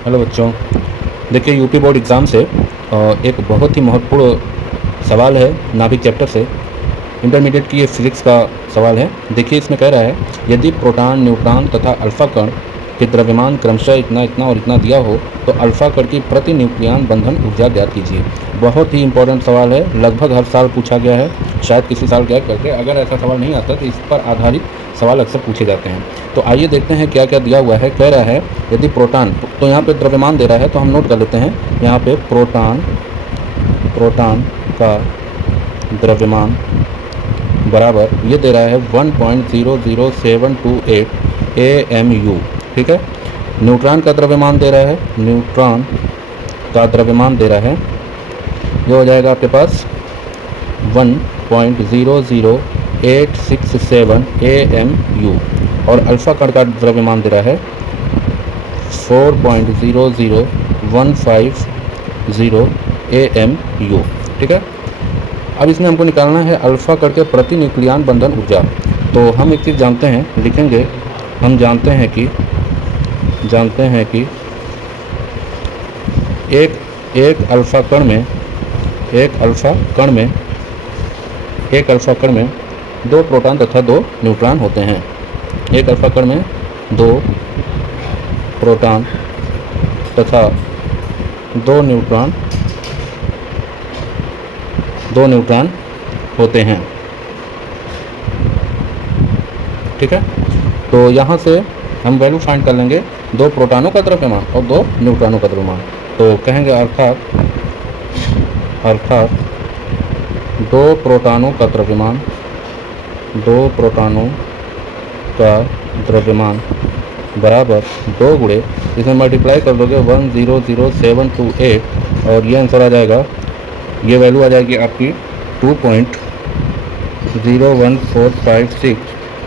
Hello बच्चों। देखिए UP board exam से एक बहुत ही महत्वपूर्ण सवाल है नाभिक चैप्टर से। इंटरमीडिएट की ये फिजिक्स का सवाल है। देखिए इसमें कह रहा है यदि प्रोटॉन, न्यूट्रॉन तथा अल्फा कण के द्रव्यमान क्रमशः इतना इतना और इतना दिया हो तो अल्फा कण की प्रति न्यूक्लियन बंधन ऊर्जा ज्ञात कीजिए। बहुत ही इंपॉर्टेंट सवाल है, लगभग हर साल पूछा गया है, शायद किसी साल गैप करके। अगर ऐसा सवाल नहीं आता तो इस पर आधारित सवाल अक्सर पूछे जाते हैं। तो आइए देखते हैं क्या क्या दिया हुआ है। कह रहा है यदि प्रोटॉन, तो यहाँ पे द्रव्यमान दे रहा है तो हम नोट कर लेते हैं। यहाँ पे प्रोटॉन का द्रव्यमान बराबर ये दे रहा है 1.00728 AMU। ठीक है। न्यूट्रॉन का द्रव्यमान दे रहा है, न्यूट्रॉन का द्रव्यमान दे रहा है, ये हो जाएगा आपके पास 1.00867 AMU। और अल्फा कण का द्रव्यमान दे रहा है 4.00150 AMU। ठीक है। अब इसमें हमको निकालना है अल्फा कण के प्रति न्यूक्लियन बंधन ऊर्जा। तो हम एक चीज़ जानते हैं, लिखेंगे। हम जानते हैं कि एक अल्फा कण में दो प्रोटॉन तथा दो न्यूट्रॉन होते हैं। एक अल्फा कण में दो प्रोटॉन तथा दो न्यूट्रॉन होते हैं। ठीक है। तो यहाँ से हम वैल्यू फाइंड कर लेंगे दो प्रोटॉनों का द्रव्यमान और दो न्यूट्रॉनों का द्रव्यमान। तो कहेंगे अर्थात दो प्रोटॉनों का द्रव्यमान बराबर 2 गुणे, इसमें मल्टीप्लाई कर दोगे 1.00728 और ये आंसर आ जाएगा, ये वैल्यू आ जाएगी आपकी 2.01456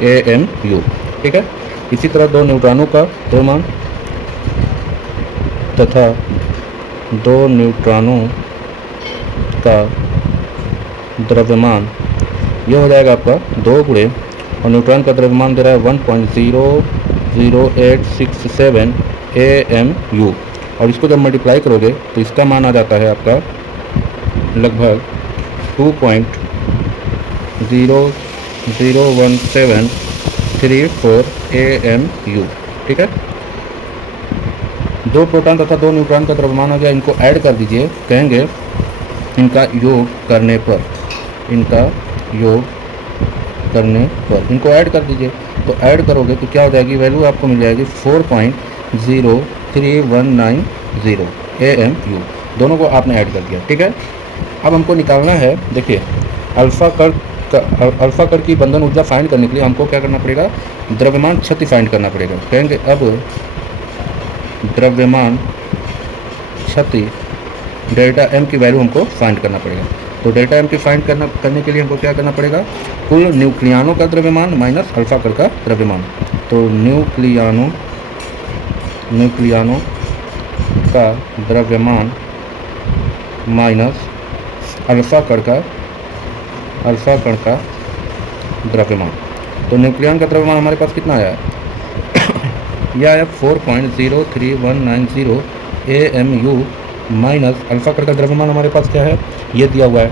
AMU। ठीक है। इसी तरह दो न्यूट्रॉनों का द्रव्यमान तथा दो न्यूट्रॉनों का द्रव्यमान ये हो जाएगा आपका 2 गुणे, और न्यूट्रॉन का द्रव्यमान दे रहा है 1.00867 AMU। और इसको जब मल्टीप्लाई करोगे तो इसका मान आ जाता है आपका लगभग 2.00174 AMU। ठीक है। दो प्रोटॉन तथा दो न्यूट्रॉन का द्रव्यमान हो गया, इनको ऐड कर दीजिए। कहेंगे इनका योग करने पर इनको ऐड कर दीजिए। तो ऐड करोगे तो क्या हो जाएगी, वैल्यू आपको मिल जाएगी 4.03190 AMU। दोनों को आपने ऐड कर दिया। ठीक है। अब हमको निकालना है, देखिए अल्फा कण की बंधन ऊर्जा फाइंड करने के लिए हमको क्या करना पड़ेगा, द्रव्यमान क्षति फाइंड करना पड़ेगा। कहेंगे अब द्रव्यमान क्षति डेल्टा M की वैल्यू हमको फाइंड करना पड़ेगा। तो डेल्टा M की फाइंड करने के लिए हमको क्या करना पड़ेगा, कुल न्यूक्लियनों का द्रव्यमान माइनस अल्फा कण का द्रव्यमान। तो न्यूक्लियनों का द्रव्यमान माइनस अल्फा कण का द्रव्यमान। तो न्यूक्लियन का द्रव्यमान हमारे पास कितना आया है, यह आया 4.03190 AMU माइनस अल्फा कण का द्रव्यमान हमारे पास क्या है, ये दिया हुआ है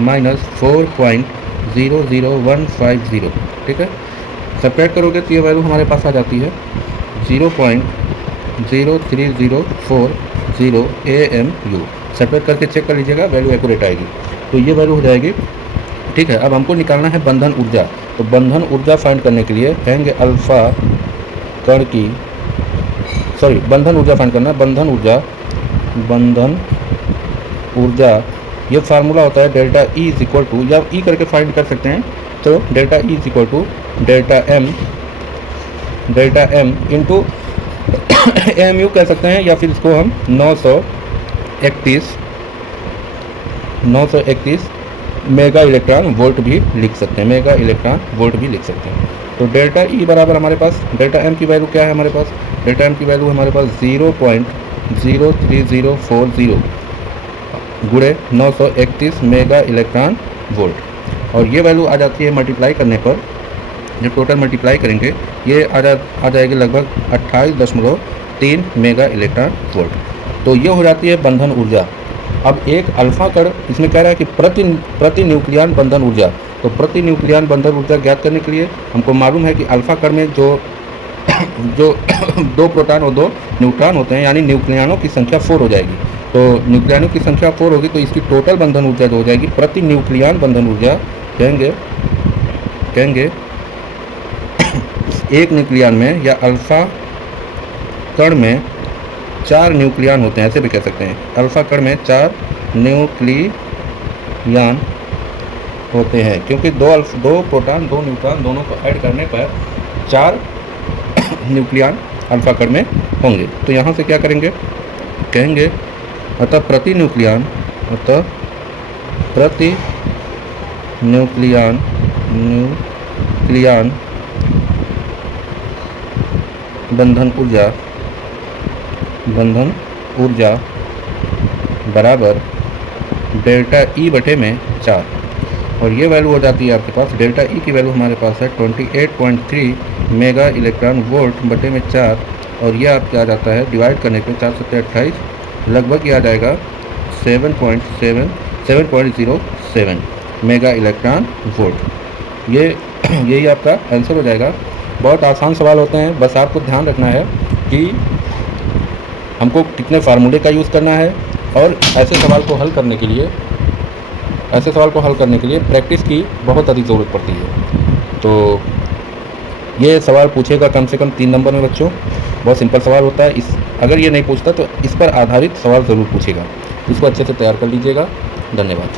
माइनस 4.00150। ठीक है। सेपरेट करोगे तो ये वैल्यू हमारे पास आ जाती है 0.03040 AMU। सेपरेट करके चेक कर लीजिएगा, वैल्यू एक्यूरेट आएगी। तो ये वैल्यू हो जाएगी। ठीक है। अब हमको निकालना है बंधन ऊर्जा। तो बंधन ऊर्जा फाइंड करने के लिए कहेंगे अल्फा कण की बंधन ऊर्जा फाइंड करना है। बंधन ऊर्जा ये फार्मूला होता है delta E is equal to, या E करके फाइंड कर सकते हैं। तो delta E is equal to delta M into AMU कह सकते हैं, या फिर इसको हम 931 मेगा इलेक्ट्रॉन वोल्ट भी लिख सकते हैं। तो डेल्टा E बराबर हमारे पास डेल्टा M की वैल्यू क्या है, हमारे पास डेल्टा M की वैल्यू हमारे पास 0.03040 गुणे 931 मेगा इलेक्ट्रॉन वोल्ट। और ये वैल्यू आ जाती है मल्टीप्लाई करने पर, जब टोटल मल्टीप्लाई करेंगे ये आ जाएगी लगभग 3 मेगा इलेक्ट्रॉन वोल्ट। तो ये हो जाती है बंधन ऊर्जा। अब एक अल्फा कण इसमें कह रहा है कि प्रति न्यूक्लियन बंधन ऊर्जा। तो प्रति न्यूक्लियन बंधन ऊर्जा ज्ञात करने के लिए हमको मालूम है कि अल्फा कण में जो जो 2 प्रोटॉन और 2 न्यूट्रॉन होते हैं, यानी न्यूक्लियनों की संख्या 4 हो जाएगी। तो न्यूक्लियनों की संख्या 4 होगी तो इसकी टोटल बंधन ऊर्जा जो हो जाएगी प्रति न्यूक्लियन बंधन ऊर्जा कहेंगे एक न्यूक्लियन में या अल्फा कण में 4 न्यूक्लियन होते हैं, ऐसे भी कह सकते हैं। अल्फा कण में 4 न्यूक्लियन होते हैं, क्योंकि 2 प्रोटॉन 2 न्यूट्रॉन दोनों को ऐड करने पर 4 न्यूक्लियन अल्फा कण में होंगे। तो यहाँ से क्या करेंगे, कहेंगे अतः प्रति न्यूक्लियन बंधन ऊर्जा बराबर डेल्टा ई बटे में 4। और ये वैल्यू हो जाती है आपके पास, डेल्टा ई की वैल्यू हमारे पास है 28.3 मेगा इलेक्ट्रॉन वोल्ट बटे में 4। और ये आपके आ जाता है डिवाइड करने पे 4 7 28, लगभग ये आ जाएगा 7.07 मेगा इलेक्ट्रॉन वोल्ट। यही आपका आंसर हो जाएगा। बहुत आसान सवाल होते हैं, बस आपको ध्यान रखना है कि हमको कितने फार्मूले का यूज़ करना है, और ऐसे सवाल को हल करने के लिए प्रैक्टिस की बहुत अधिक ज़रूरत पड़ती है। तो ये सवाल पूछेगा कम से कम 3 नंबर में बच्चों, बहुत सिंपल सवाल होता है। अगर ये नहीं पूछता तो इस पर आधारित सवाल ज़रूर पूछेगा, इसको अच्छे से तैयार कर लीजिएगा। धन्यवाद।